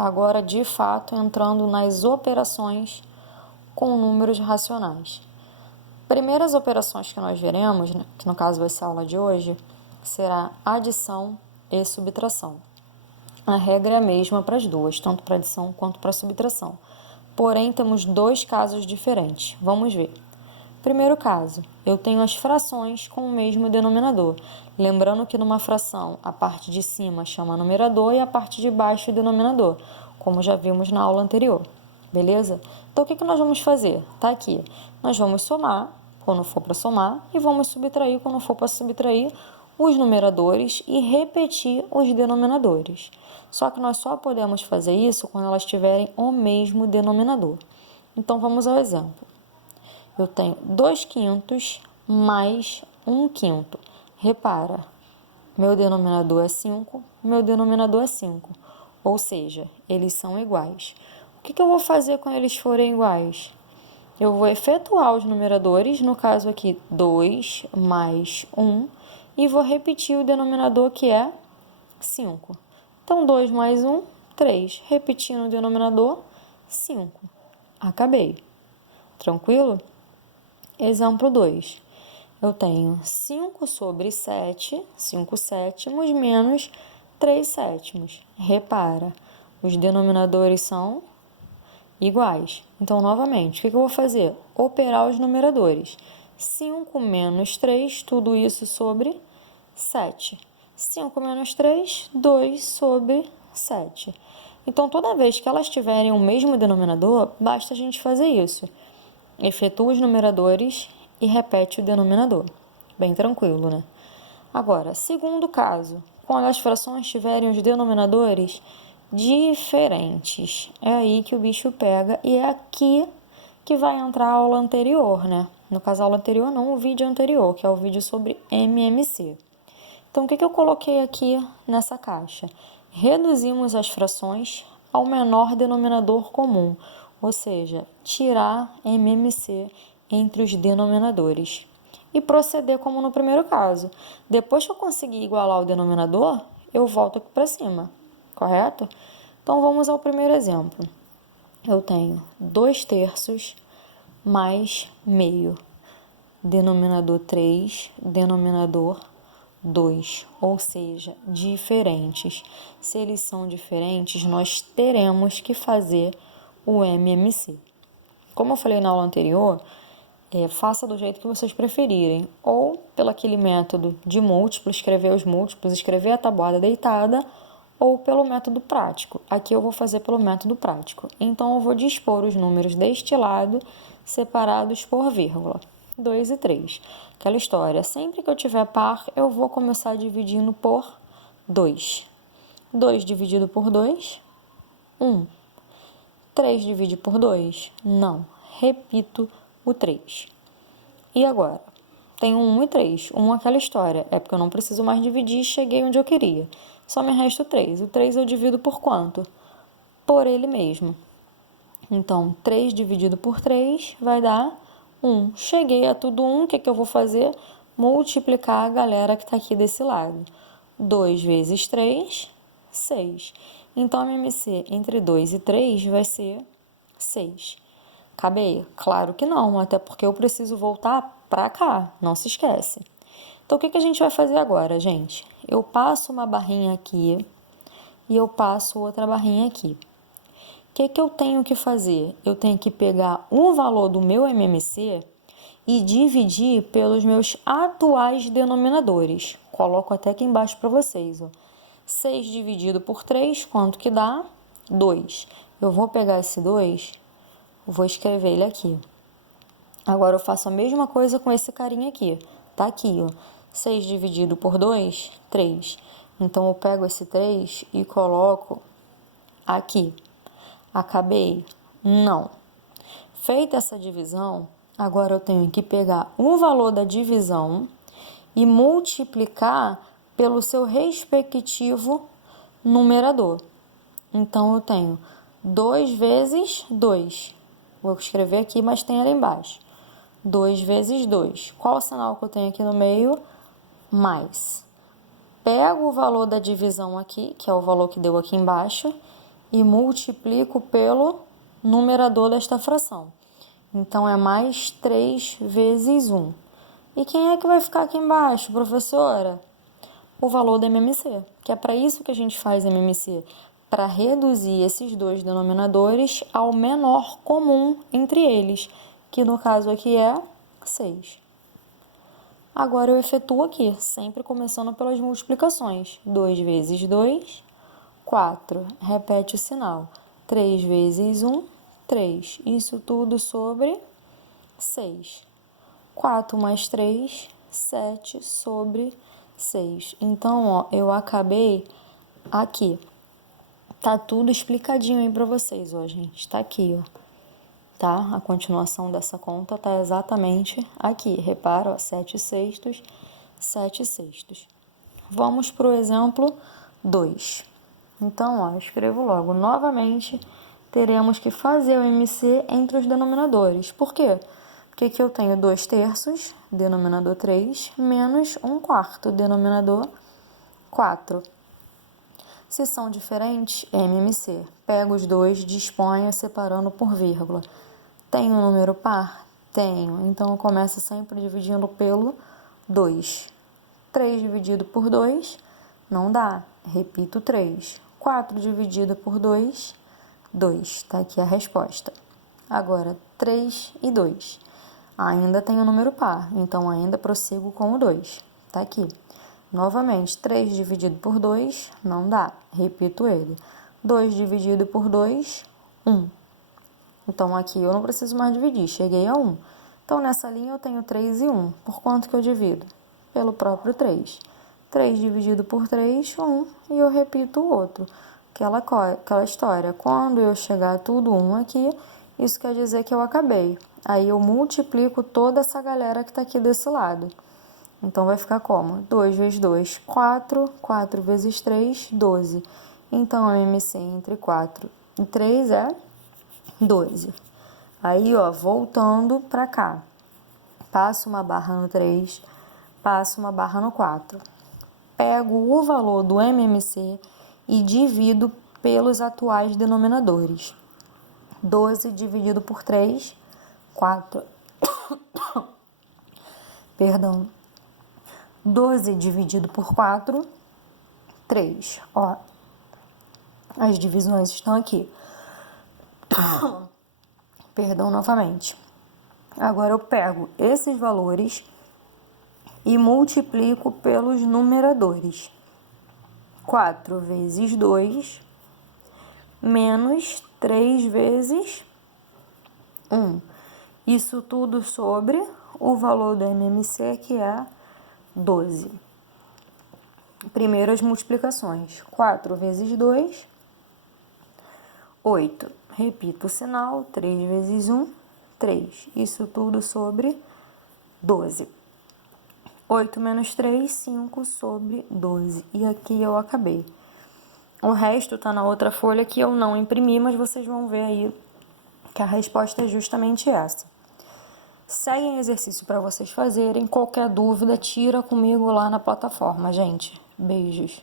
agora de fato entrando nas operações com números racionais. Primeiras operações que nós veremos, né, que no caso vai ser a aula de hoje, será adição e subtração. A regra é a mesma para as duas, tanto para adição quanto para subtração. Porém, temos dois casos diferentes. Vamos ver. Primeiro caso, eu tenho as frações com o mesmo denominador. Lembrando que numa fração, a parte de cima chama numerador e a parte de baixo denominador, como já vimos na aula anterior. Beleza? Então, o que nós vamos fazer? Tá aqui. Nós vamos somar, quando for para somar, e vamos subtrair, quando for para subtrair, os numeradores e repetir os denominadores. Só que nós só podemos fazer isso quando elas tiverem o mesmo denominador. Então, vamos ao exemplo. Eu tenho 2/5 mais 1/5. Repara, meu denominador é 5, meu denominador é 5. Ou seja, eles são iguais. O que eu vou fazer quando eles forem iguais? Eu vou efetuar os numeradores, no caso aqui 2 mais 1, e vou repetir o denominador que é 5. Então, 2 mais 1, 3. Repetindo o denominador, 5. Acabei. Tranquilo? Exemplo 2. Eu tenho 5 sobre 7, 5 sétimos, menos 3 sétimos. Repara, os denominadores são iguais. Então, novamente, o que eu vou fazer? Operar os numeradores. 5 menos 3, tudo isso sobre 7. 5 menos 3, 2 sobre 7. Então, toda vez que elas tiverem o mesmo denominador, basta a gente fazer isso. Efetua os numeradores e repete o denominador. Bem tranquilo, né? Agora, segundo caso, quando as frações tiverem os denominadores diferentes. É aí que o bicho pega e é aqui que vai entrar a aula anterior, né? No caso, a aula anterior não, o vídeo anterior, que é o vídeo sobre MMC. Então, o que eu coloquei aqui nessa caixa? Reduzimos as frações ao menor denominador comum, ou seja, tirar MMC entre os denominadores. E proceder como no primeiro caso. Depois que eu conseguir igualar o denominador, eu volto aqui para cima, correto? Então, vamos ao primeiro exemplo. Eu tenho 2/3 mais meio. Denominador 3, denominador 2, ou seja, diferentes. Se eles são diferentes, nós teremos que fazer o MMC. Como eu falei na aula anterior, faça do jeito que vocês preferirem, ou pelo aquele método de múltiplo, escrever os múltiplos, escrever a tabuada deitada, ou pelo método prático. Aqui eu vou fazer pelo método prático. Então, eu vou dispor os números deste lado, separados por vírgula. 2 e 3. Aquela história, sempre que eu tiver par, eu vou começar dividindo por 2. 2 dividido por 2, 1. 3 divide por 2? Não. Repito o 3. E agora? Tenho 1 e 3. 1 aquela história. É porque eu não preciso mais dividir e cheguei onde eu queria. Só me resta o 3. O 3 eu divido por quanto? Por ele mesmo. Então, 3 dividido por 3 vai dar 1. Cheguei a tudo 1. O que eu vou fazer? Multiplicar a galera que está aqui desse lado. 2 vezes 3, 6. Então, a MMC entre 2 e 3 vai ser 6. Acabei? Claro que não, até porque eu preciso voltar para cá, não se esquece. Então, o que a gente vai fazer agora, gente? Eu passo uma barrinha aqui e eu passo outra barrinha aqui. O que eu tenho que fazer? Eu tenho que pegar o valor do meu MMC e dividir pelos meus atuais denominadores. Coloco até aqui embaixo para vocês. 6 dividido por 3, quanto que dá? 2. Eu vou pegar esse 2, vou escrever ele aqui. Agora, eu faço a mesma coisa com esse carinha aqui. Tá aqui, ó. 6 dividido por 2, 3. Então, eu pego esse 3 e coloco aqui. Acabei? Não. Feita essa divisão, agora eu tenho que pegar o valor da divisão e multiplicar pelo seu respectivo numerador. Então, eu tenho 2 vezes 2. Vou escrever aqui, mas tem ali embaixo. 2 vezes 2. Qual o sinal que eu tenho aqui no meio? Mais. Pego o valor da divisão aqui, que é o valor que deu aqui embaixo, e multiplico pelo numerador desta fração. Então, é mais 3 vezes 1. E quem é que vai ficar aqui embaixo, professora? O valor do MMC, que é para isso que a gente faz MMC, para reduzir esses dois denominadores ao menor comum entre eles, que no caso aqui é 6. Agora eu efetuo aqui, sempre começando pelas multiplicações. 2 vezes 2, 4. Repete o sinal. 3 vezes 1, 3. Isso tudo sobre 6. 4 mais 3, 7 sobre 6. Então, ó, eu acabei aqui. Tá tudo explicadinho aí pra vocês, ó, gente. Tá aqui, ó. Tá? A continuação dessa conta tá exatamente aqui. Repara, ó, 7 sextos, 7 sextos. Vamos pro exemplo 2. Então, ó, eu escrevo logo. Novamente, teremos que fazer o MC entre os denominadores. Por quê? Porque aqui eu tenho 2 terços, denominador 3, menos 1 quarto, denominador 4. Se são diferentes, MMC. Pego os dois, disponho separando por vírgula. Tenho um número par? Tenho. Então, eu começo sempre dividindo pelo 2. 3 dividido por 2, não dá. Repito 3. 4 dividido por 2, 2. Tá aqui a resposta. Agora, 3 e 2. Ainda tem o número par, então ainda prossigo com o 2. Tá aqui. Novamente, 3 dividido por 2, não dá. Repito ele. 2 dividido por 2, 1. Então, aqui eu não preciso mais dividir, cheguei a 1. Então, nessa linha eu tenho 3 e 1. Por quanto que eu divido? Pelo próprio 3. 3 dividido por 3, 1. E eu repito o outro. Aquela história. Quando eu chegar a tudo 1 aqui, isso quer dizer que eu acabei. Aí eu multiplico toda essa galera que está aqui desse lado. Então, vai ficar como? 2 vezes 2, 4. 4 vezes 3, 12. Então, a MC entre 4 e 3 é 12. Aí, ó, voltando para cá. Passo uma barra no 3, passo uma barra no 4. Pego o valor do MMC e divido pelos atuais denominadores. 12 dividido por 3, 4. Perdão. 12 dividido por 4, 3. Ó, as divisões estão aqui. Perdão novamente. Agora eu pego esses valores e multiplico pelos numeradores. 4 vezes 2 menos 3 vezes 1. Isso tudo sobre o valor do MMC, que é 12. Primeiro as multiplicações. 4 vezes 2, 8. Repito o sinal. 3 vezes 1, 3. Isso tudo sobre 12. 8 menos 3, 5 sobre 12. E aqui eu acabei. O resto tá na outra folha que eu não imprimi, mas vocês vão ver aí que a resposta é justamente essa. Seguem exercício para vocês fazerem. Qualquer dúvida, tira comigo lá na plataforma, gente. Beijos.